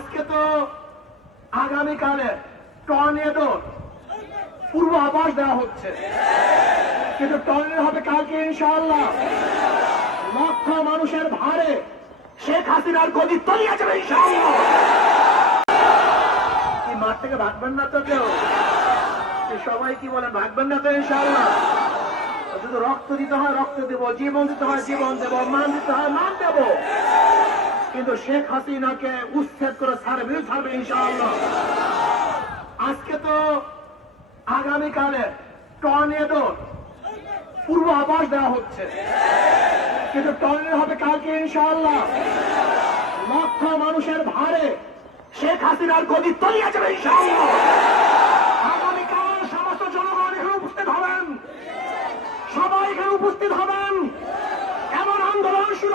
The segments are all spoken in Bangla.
আজকে তো আগামীকালে টর্নেডো পূর্ব আবাস দেওয়া হচ্ছে। কিন্তু টর্নেডো হবে কালকে ইনশাআল্লাহ। লক্ষ মানুষের ভারে শেখ হাসিনার গদি তলিয়ে যাবে ইনশাআল্লাহ। কি মাঠ থেকে ভাগবেন না তো কেউ? সবাই কি বলেন ভাগবেন না তো ইনশাআল্লাহ? যদি রক্ত দিতে হয়, রক্ত দেব, জীবন দিতে হয়, জীবন দেব, মান দিতে হয়, মান দেব। কিন্তু শেখ হাসিনাকে উচ্ছেদ করে ছাড়বে ছাড়বে ইনশাআল্লাহ। আজকে তো আগামীকালে টর্নেডো পূর্ব আবাস দেওয়া হচ্ছে। কিন্তু টর্নেডো হবে কালকে ইনশাআল্লাহ। লক্ষ মানুষের ভারে শেখ হাসিনার গদি তলিয়ে যাবে ইনশাআল্লাহ। সবাই এখানে উপস্থিত হবেন। এমন আন্দোলন শুরু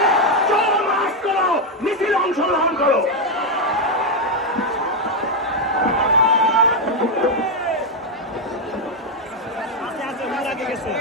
গেছে।